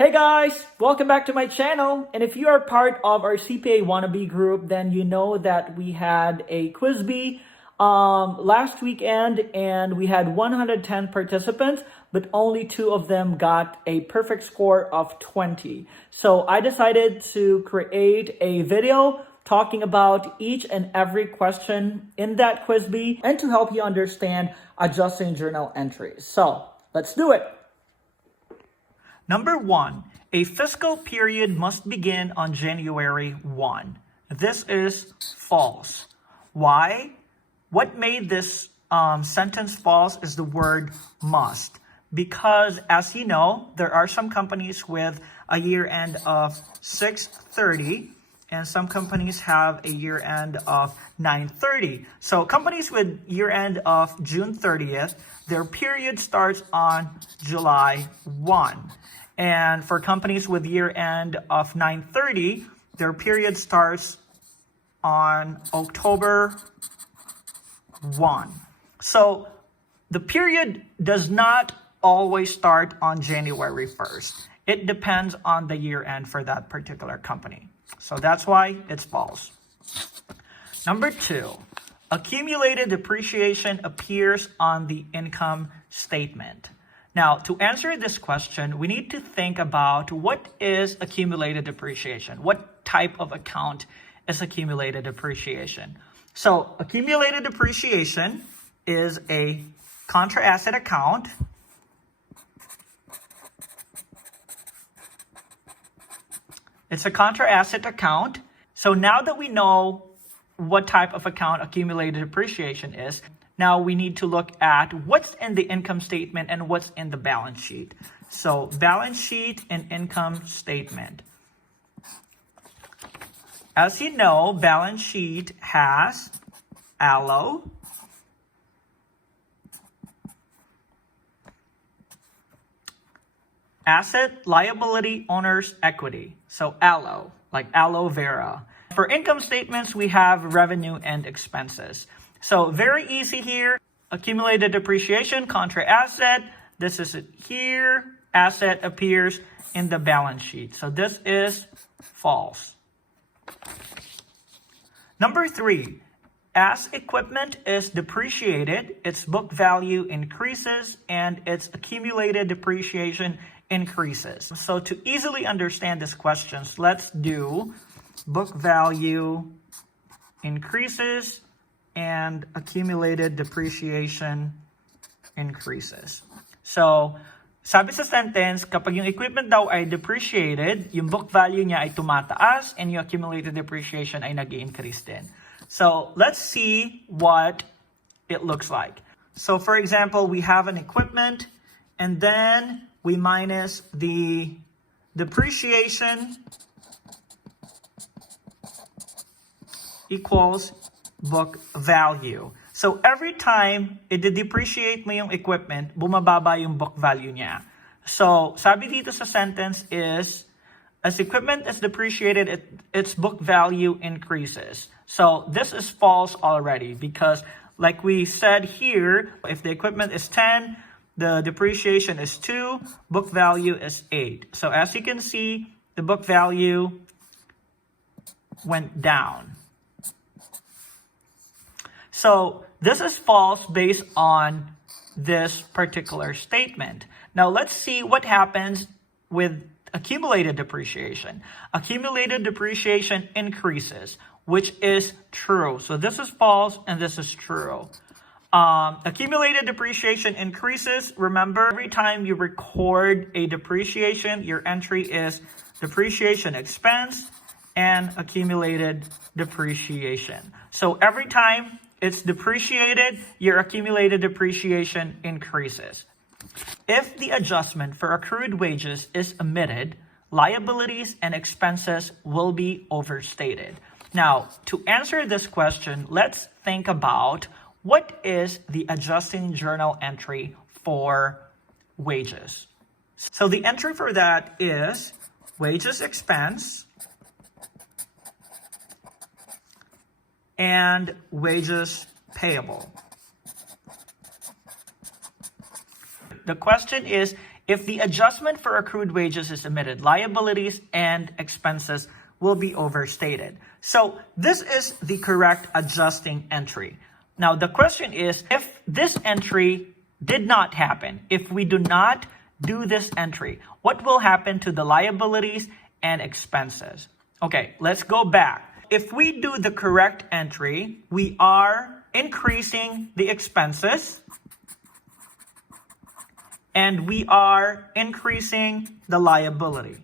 Hey guys, welcome back to my channel. And if you are part of our CPA wannabe group, then you know that we had a quiz bee last weekend and we had 110 participants, but only 2 of them got a perfect score of 20. So I decided to create a video talking about each and every question in that quiz bee and to help you understand adjusting journal entries. So let's do it. Number 1, a fiscal period must begin on January 1. This is false. Why? What made this sentence false is the word must. Because as you know, there are some companies with a year end of 6/30 and some companies have a year end of 9/30. So companies with year end of June 30th, their period starts on July 1. And for companies with year end of 9/30, their period starts on October 1. So the period does not always start on January 1st. It depends on the year end for that particular company. So that's why it's false. Number 2, accumulated depreciation appears on the income statement. Now, to answer this question, we need to think about what is accumulated depreciation. What type of account is accumulated depreciation? So, accumulated depreciation is a contra asset account. It's a contra asset account. So now that we know what type of account accumulated depreciation is, now we need to look at what's in the income statement and what's in the balance sheet. So balance sheet and income statement. As you know, balance sheet has ALO, asset, liability, owner's equity. So ALO, like aloe vera. For income statements, we have revenue and expenses. So very easy here. Accumulated depreciation, contra asset. This is it here. Asset appears in the balance sheet. So this is false. Number 3, as equipment is depreciated, its book value increases and its accumulated depreciation increases. So to easily understand these questions, let's do book value increases and accumulated depreciation increases. So, sabi sa sentence, kapag yung equipment daw ay depreciated, yung book value niya ay tumataas and yung accumulated depreciation ay nag-i-increase din. So, let's see what it looks like. So, for example, we have an equipment and then we minus the depreciation equals book value. So every time i-depreciate mo yung equipment, bumababa yung book value niya. So sabi dito sa sentence is, as equipment is depreciated, its book value increases. So this is false already because like we said here, if the equipment is 10, the depreciation is 2, book value is 8. So as you can see, the book value went down. So this is false based on this particular statement. Now let's see what happens with accumulated depreciation. Accumulated depreciation increases, which is true. So this is false and this is true. Accumulated depreciation increases. Remember, every time you record a depreciation, your entry is depreciation expense and accumulated depreciation. So every time it's depreciated, your accumulated depreciation increases. If the adjustment for accrued wages is omitted, liabilities and expenses will be overstated. Now, to answer this question, let's think about what is the adjusting journal entry for wages. So the entry for that is wages expense and wages payable. The question is, if the adjustment for accrued wages is omitted, liabilities and expenses will be overstated. So this is the correct adjusting entry. Now the question is, if this entry did not happen, if we do not do this entry, what will happen to the liabilities and expenses? Okay, let's go back. If we do the correct entry, we are increasing the expenses and we are increasing the liability.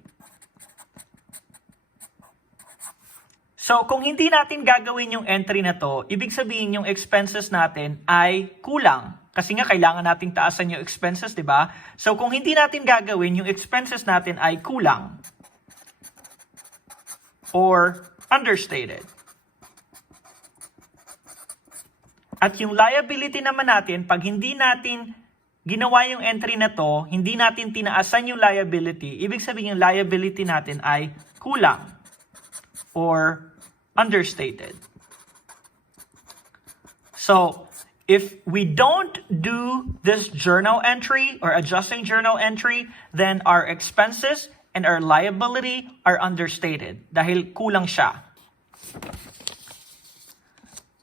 So, kung hindi natin gagawin yung entry na to, ibig sabihin yung expenses natin ay kulang. Kasi nga, kailangan nating taasan yung expenses, di ba? So, kung hindi natin gagawin, yung expenses natin ay kulang or understated. At yung liability naman natin, pag hindi natin ginawa yung entry na to, hindi natin tinaasan yung liability, ibig sabihin yung liability natin ay kulang or understated. So, if we don't do this journal entry or adjusting journal entry, then our expenses and our liability are understated dahil kulang siya.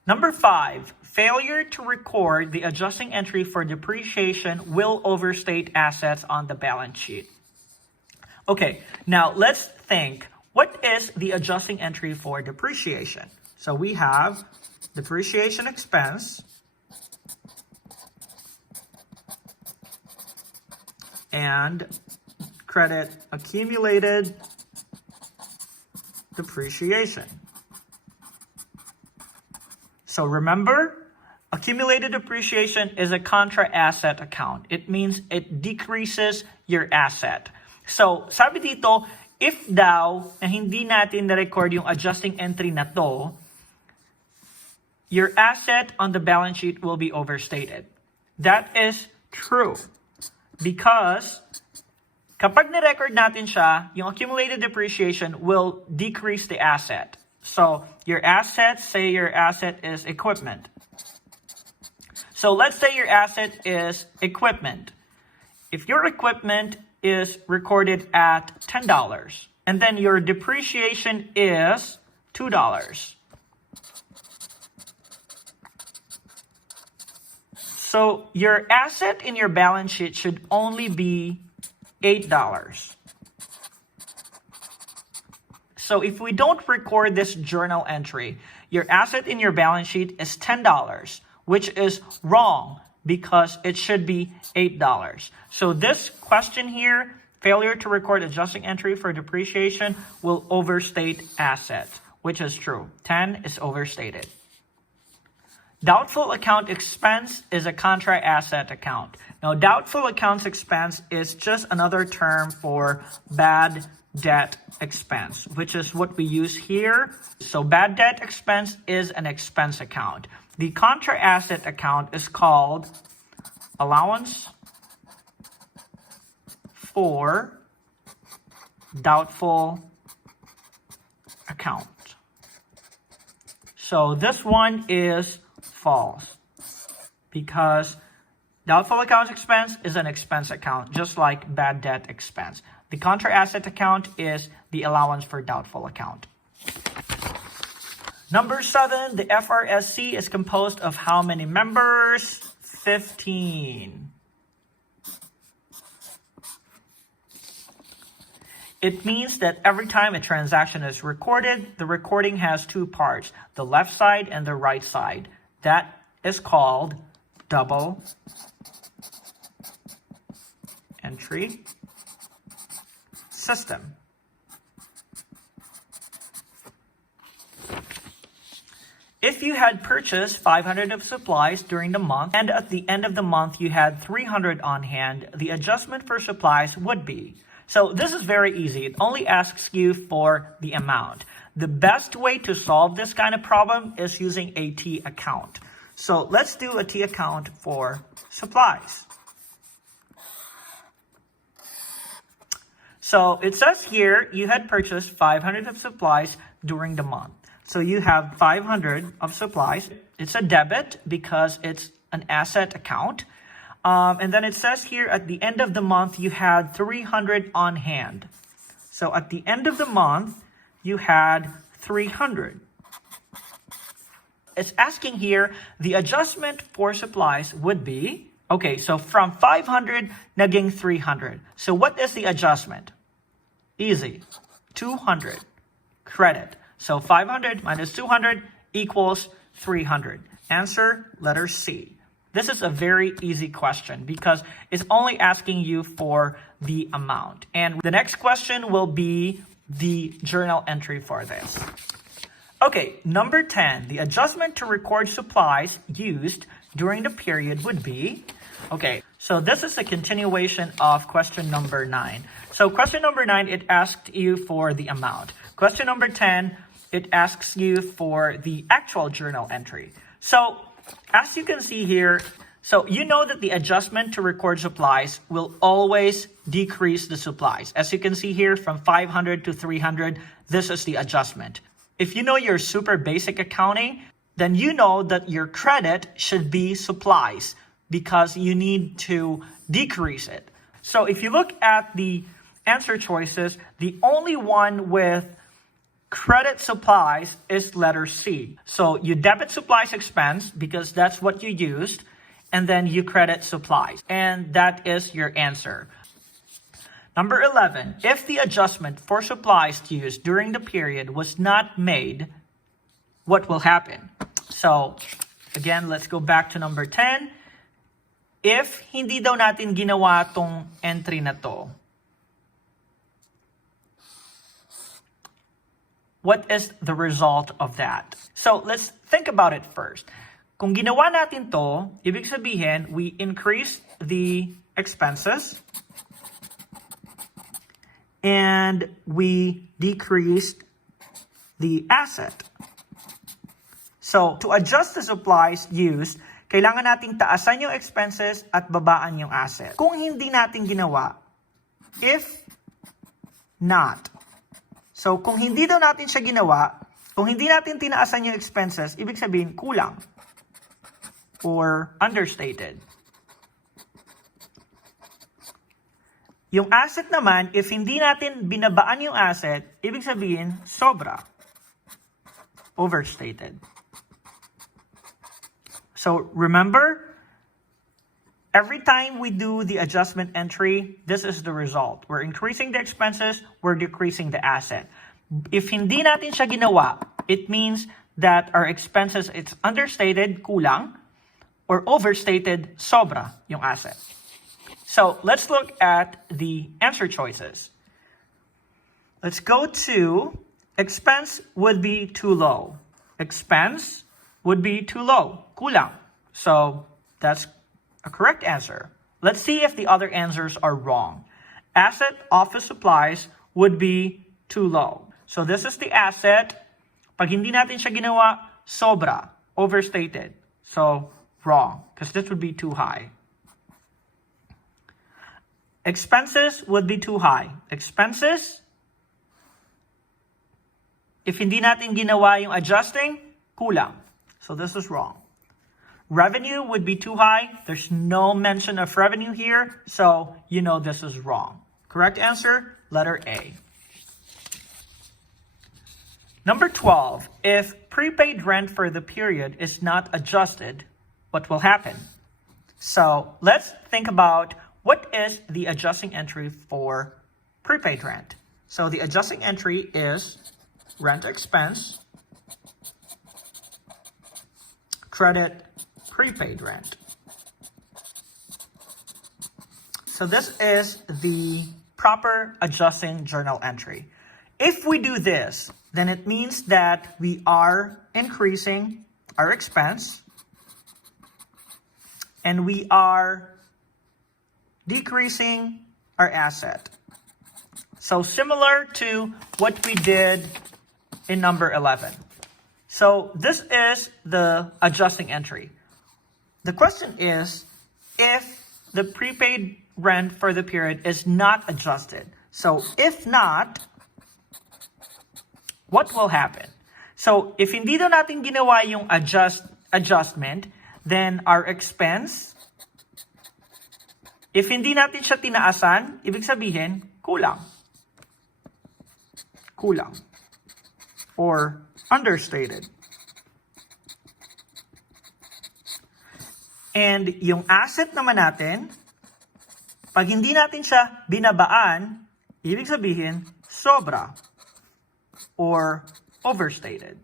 Number 5, failure to record the adjusting entry for depreciation will overstate assets on the balance sheet. Okay, now let's think. What is the adjusting entry for depreciation? So we have depreciation expense and credit accumulated depreciation. So remember, accumulated depreciation is a contra asset account. It means it decreases your asset. So sabi dito, if daw na hindi natin na-record yung adjusting entry na to, your asset on the balance sheet will be overstated. That is true. Because kapag na-record natin siya, yung accumulated depreciation will decrease the asset. So your asset, say your asset is equipment. So let's say your asset is equipment. If your equipment is recorded at $10 and then your depreciation is $2. So your asset in your balance sheet should only be $8. So if we don't record this journal entry, your asset in your balance sheet is $10, which is wrong because it should be $8. So this question here, failure to record adjusting entry for depreciation will overstate asset, which is true. 10 is overstated. Doubtful account expense is a contra asset account. Now, doubtful accounts expense is just another term for bad debt expense, which is what we use here. So bad debt expense is an expense account. The contra asset account is called allowance for doubtful account. So this one is false because doubtful accounts expense is an expense account, just like bad debt expense. The contra asset account is the allowance for doubtful account. Number 7, the FRSC is composed of how many members? 15. It means that every time a transaction is recorded, the recording has two parts, the left side and the right side. That is called double entry system. If you had purchased 500 of supplies during the month and at the end of the month you had 300 on hand, the adjustment for supplies would be. So this is very easy. It only asks you for the amount. The best way to solve this kind of problem is using a T account. So let's do a T account for supplies. So it says here you had purchased 500 of supplies during the month. So you have 500 of supplies. It's a debit because it's an asset account. And then it says here at the end of the month, you had 300 on hand. So at the end of the month, you had 300. It's asking here, the adjustment for supplies would be, okay, so from 500, naging 300. So what is the adjustment? Easy. 200. Credit. So 500 minus 200 equals 300. Answer, letter C. This is a very easy question because it's only asking you for the amount. And the next question will be the journal entry for this. Okay, number 10, the adjustment to record supplies used during the period would be, okay, so this is a continuation of question number 9. So question number 9, it asked you for the amount. Question number 10, it asks you for the actual journal entry. So as you can see here, so you know that the adjustment to record supplies will always decrease the supplies. As you can see here, from 500 to 300, this is the adjustment. If you know your super basic accounting, then you know that your credit should be supplies because you need to decrease it. So if you look at the answer choices, the only one with credit supplies is letter C. So you debit supplies expense because that's what you used, and then you credit supplies. And that is your answer. Number 11, if the adjustment for supplies used during the period was not made, what will happen? So, again, let's go back to number 10. If hindi daw natin ginawa tong entry na to, what is the result of that? So, let's think about it first. Kung ginawa natin to, ibig sabihin, we increase the expenses and we decreased the asset. So, to adjust the supplies used, kailangan nating taasan yung expenses at babaan yung asset. Kung hindi natin ginawa, if not. So, kung hindi daw natin siya ginawa, kung hindi natin tinaasan yung expenses, ibig sabihin kulang or understated. Yung asset naman, if hindi natin binabaan yung asset, ibig sabihin, sobra. Overstated. So, remember, every time we do the adjustment entry, this is the result. We're increasing the expenses, we're decreasing the asset. If hindi natin siya ginawa, it means that our expenses, it's understated, kulang, or overstated, sobra yung asset. So, let's look at the answer choices. Let's go to expense would be too low. Expense would be too low. Kulang. So, that's a correct answer. Let's see if the other answers are wrong. Asset office supplies would be too low. So, this is the asset. Pag hindi natin siya ginawa, sobra. Overstated. So, wrong. Because this would be too high. Expenses would be too high. Expenses, if hindi natin ginawa yung adjusting, kulang. So this is wrong. Revenue would be too high. There's no mention of revenue here, so you know this is wrong. Correct answer, letter A. Number 12, if prepaid rent for the period is not adjusted, what will happen? So let's think about what is the adjusting entry for prepaid rent. So the adjusting entry is rent expense, credit prepaid rent. So this is the proper adjusting journal entry. If we do this, then it means that we are increasing our expense and we are decreasing our asset. So similar to what we did in number 11. So this is the adjusting entry. The question is if the prepaid rent for the period is not adjusted. So if not, what will happen? So if hindi daw natin ginawa yung adjustment, then our expense If hindi natin siya tinaasan, ibig sabihin, kulang. Kulang. Or understated. And yung asset naman natin, pag hindi natin siya binabaan, ibig sabihin, sobra. Or overstated.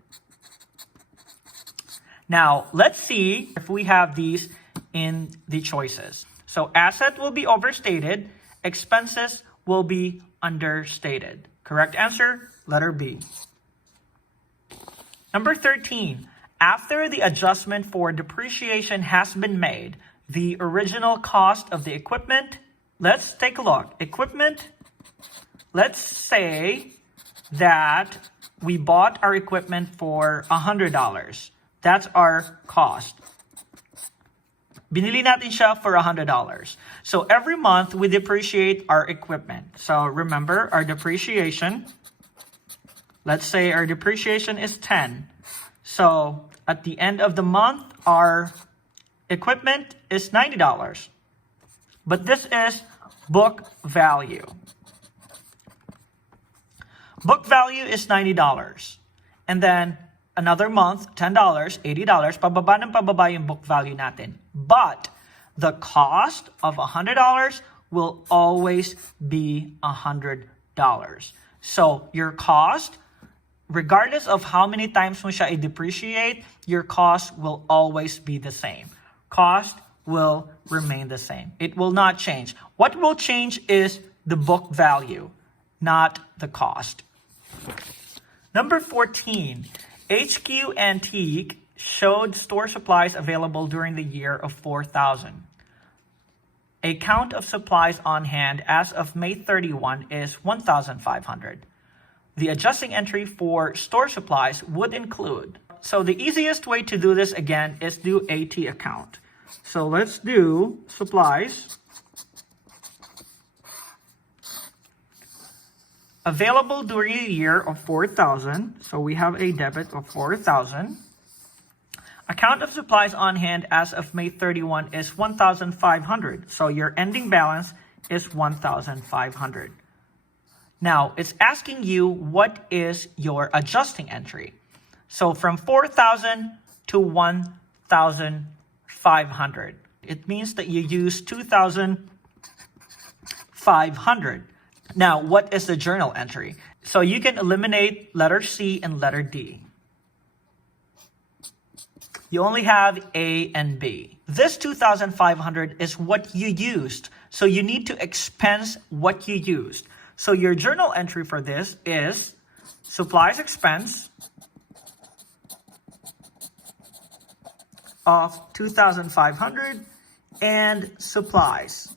Now, let's see if we have these in the choices. So, asset will be overstated, expenses will be understated. Correct answer, letter B. Number 13, after the adjustment for depreciation has been made, the original cost of the equipment, let's take a look. Equipment, let's say that we bought our equipment for $100. That's our cost. Binili natin siya for $100. So every month, we depreciate our equipment. So remember, our depreciation, let's say our depreciation is 10. So at the end of the month, our equipment is $90. But this is book value. Book value is $90. And then another month, $10, $80, pababa ng pababa yung book value natin. But the cost of $100 will always be $100. So your cost, regardless of how many times mo siya i-depreciate, your cost will always be the same. Cost will remain the same. It will not change. What will change is the book value, not the cost. Number 14. HQ Antique showed store supplies available during the year of 4,000. A count of supplies on hand as of May 31 is 1,500. The adjusting entry for store supplies would include. So the easiest way to do this again is do AT account. So let's do supplies. Available during a year of 4,000. So we have a debit of 4,000. Account of supplies on hand as of May 31 is 1,500. So your ending balance is 1,500. Now, it's asking you what is your adjusting entry. So from 4,000 to 1,500. It means that you use 2,500. Now, what is the journal entry? So you can eliminate letter C and letter D. You only have A and B. This 2,500 is what you used. So you need to expense what you used. So your journal entry for this is supplies expense of 2,500 and supplies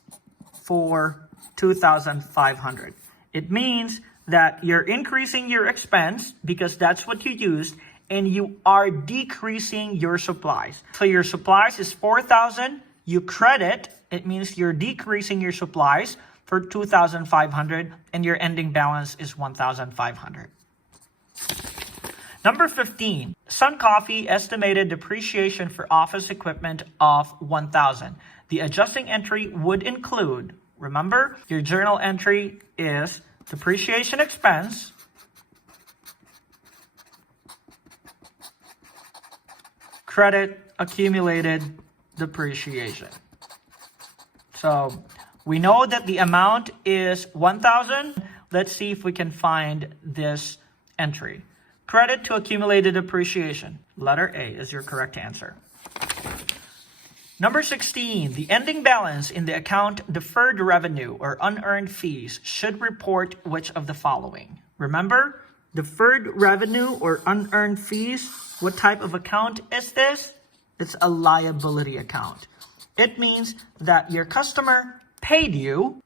for 2,500. It means that you're increasing your expense because that's what you used, and you are decreasing your supplies. So your supplies is 4,000, you credit, it means you're decreasing your supplies for 2,500, and your ending balance is 1,500. Number 15, Sun Coffee estimated depreciation for office equipment of 1,000. The adjusting entry would include, remember, your journal entry is depreciation expense credit accumulated depreciation. So we know that the amount is 1,000. Let's see if we can find this entry. Credit to accumulated depreciation. Letter A is your correct answer. Number 16, the ending balance in the account deferred revenue or unearned fees should report which of the following? Remember, deferred revenue or unearned fees, what type of account is this? It's a liability account. It means that your customer paid you,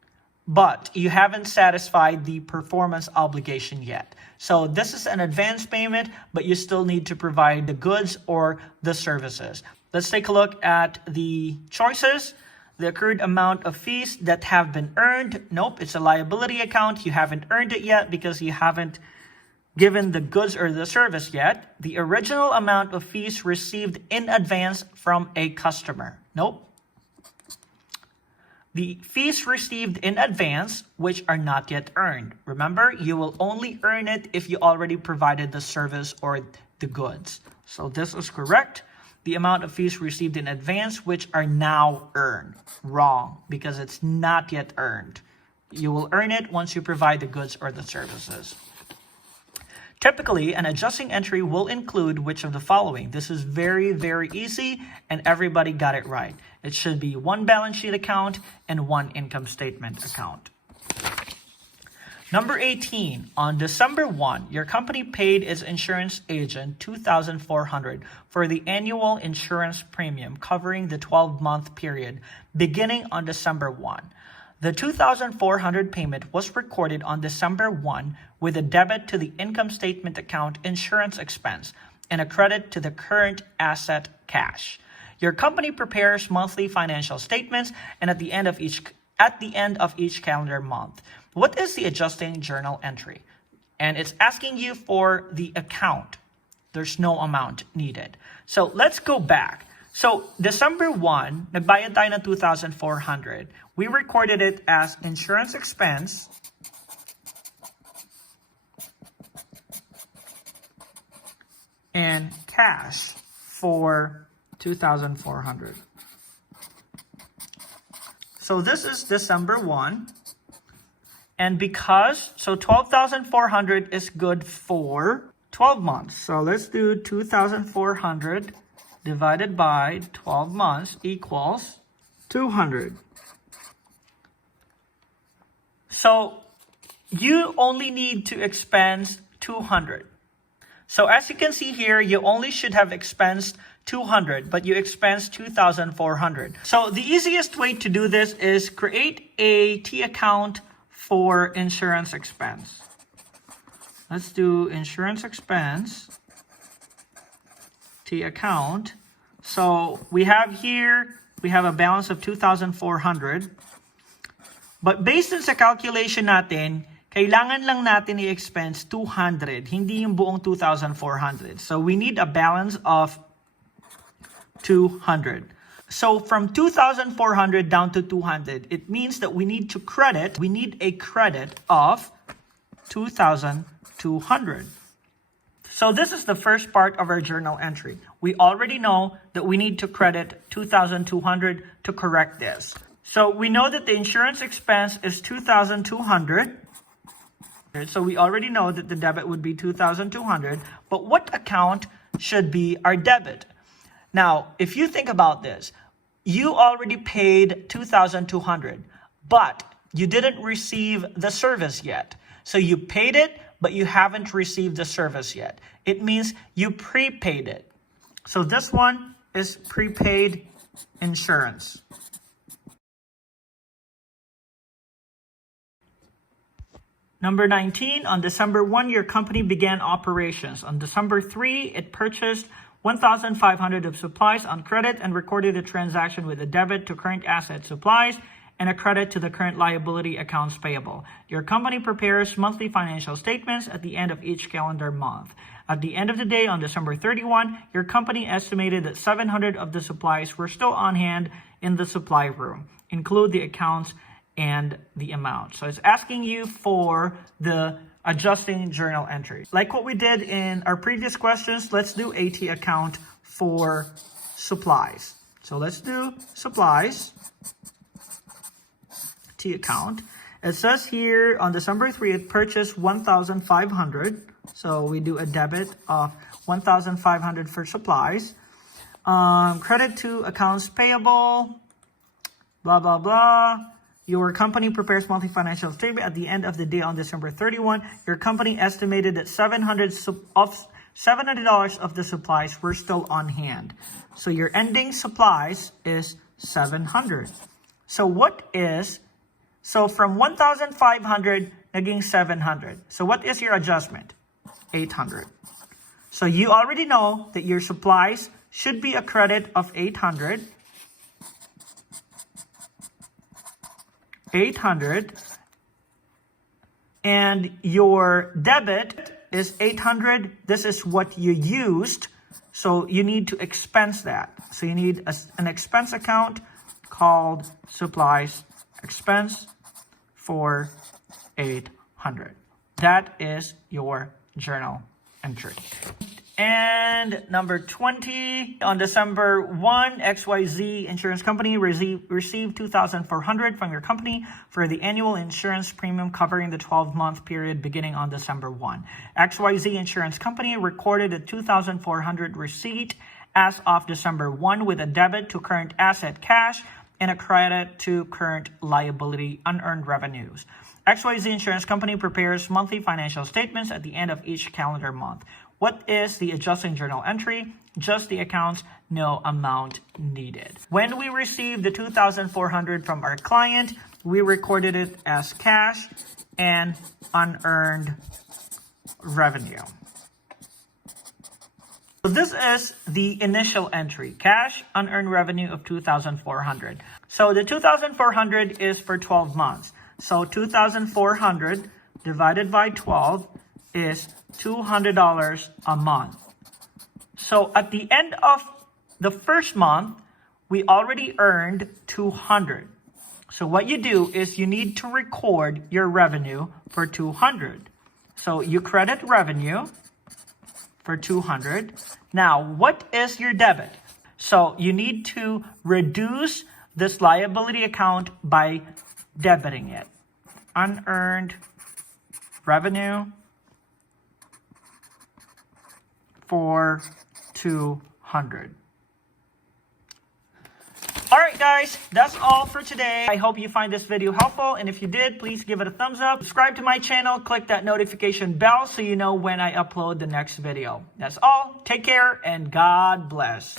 but you haven't satisfied the performance obligation yet. So this is an advance payment, but you still need to provide the goods or the services. Let's take a look at the choices. The accrued amount of fees that have been earned. Nope, it's a liability account. You haven't earned it yet because you haven't given the goods or the service yet. The original amount of fees received in advance from a customer. Nope. the fees received in advance, which are not yet earned. Remember, you will only earn it if you already provided the service or the goods. So this is correct. The amount of fees received in advance, which are now earned. Wrong, because it's not yet earned. You will earn it once you provide the goods or the services. Typically, an adjusting entry will include which of the following? This is very, very easy, and everybody got it right. It should be one balance sheet account and one income statement account. Number 18, on December 1, your company paid its insurance agent $2,400 for the annual insurance premium covering the 12-month period beginning on December 1. The $2,400 payment was recorded on December 1 with a debit to the income statement account insurance expense and a credit to the current asset cash. Your company prepares monthly financial statements and at the end of each calendar month. What is the adjusting journal entry? And it's asking you for the account. There's no amount needed. So let's go back. So December 1, nagbayad tayo ng 2,400. We recorded it as insurance expense and cash for 2,400. So this is December 1. And so 12,400 is good for 12 months. So let's do 2,400 divided by 12 months equals 200. So you only need to expense 200. So as you can see here, you only should have expensed 200, but you expensed 2,400. So the easiest way to do this is create a T account for insurance expense. Let's do insurance expense, T account. So we have a balance of 2,400. But based on sa calculation natin, kailangan lang natin i-expense 200, hindi yung buong 2,400. So we need a balance of 200. So from 2,400 down to 200, it means that we need a credit of 2,200. So this is the first part of our journal entry. We already know that we need to credit 2,200 to correct this. So we know that the insurance expense is 2,200. So we already know that the debit would be 2,200. But what account should be our debit? Now, if you think about this, you already paid 2,200, but you didn't receive the service yet. So you paid it, but you haven't received the service yet. It means you prepaid it. So this one is prepaid insurance. Number 19, on December 1, your company began operations. On December 3, it purchased 1,500 of supplies on credit and recorded a transaction with a debit to current asset supplies and a credit to the current liability accounts payable. Your company prepares monthly financial statements at the end of each calendar month. At the end of the day, on December 31, your company estimated that 700 of the supplies were still on hand in the supply room. Include the accounts and the amount. So it's asking you for the adjusting journal entry. Like what we did in our previous questions, let's do AT account for supplies. So let's do supplies, T account. It says here on December 3, it purchased 1,500. So we do a debit of 1,500 for supplies. Credit to accounts payable, blah, blah, blah. Your company prepares monthly financial statement at the end of the day on December 31. Your company estimated that $700 of the supplies were still on hand. So your ending supplies is 700. So from 1,500 naging 700. So what is your adjustment? 800. So you already know that your supplies should be a credit of 800. 800, and your debit is 800. This is what you used, so you need to expense that. So you need an expense account called supplies expense for 800. That is your journal entry. And number 20, on December 1, XYZ Insurance Company received $2,400 from your company for the annual insurance premium covering the 12-month period beginning on December 1. XYZ Insurance Company recorded a $2,400 receipt as of December 1 with a debit to current asset cash and a credit to current liability unearned revenues. XYZ Insurance Company prepares monthly financial statements at the end of each calendar month. What is the adjusting journal entry? Just the accounts, no amount needed. When we received the $2,400 from our client, we recorded it as cash and unearned revenue. So this is the initial entry, cash unearned revenue of $2,400. So the $2,400 is for 12 months. So 2,400 divided by 12 is $200 a month. So at the end of the first month, we already earned $200. So what you do is you need to record your revenue for $200. So you credit revenue for $200. Now, what is your debit? So you need to reduce this liability account by debiting it. Unearned revenue for $200. All right, guys, that's all for today. I hope you find this video helpful. And if you did, please give it a thumbs up. Subscribe to my channel. Click that notification bell so you know when I upload the next video. That's all. Take care and God bless.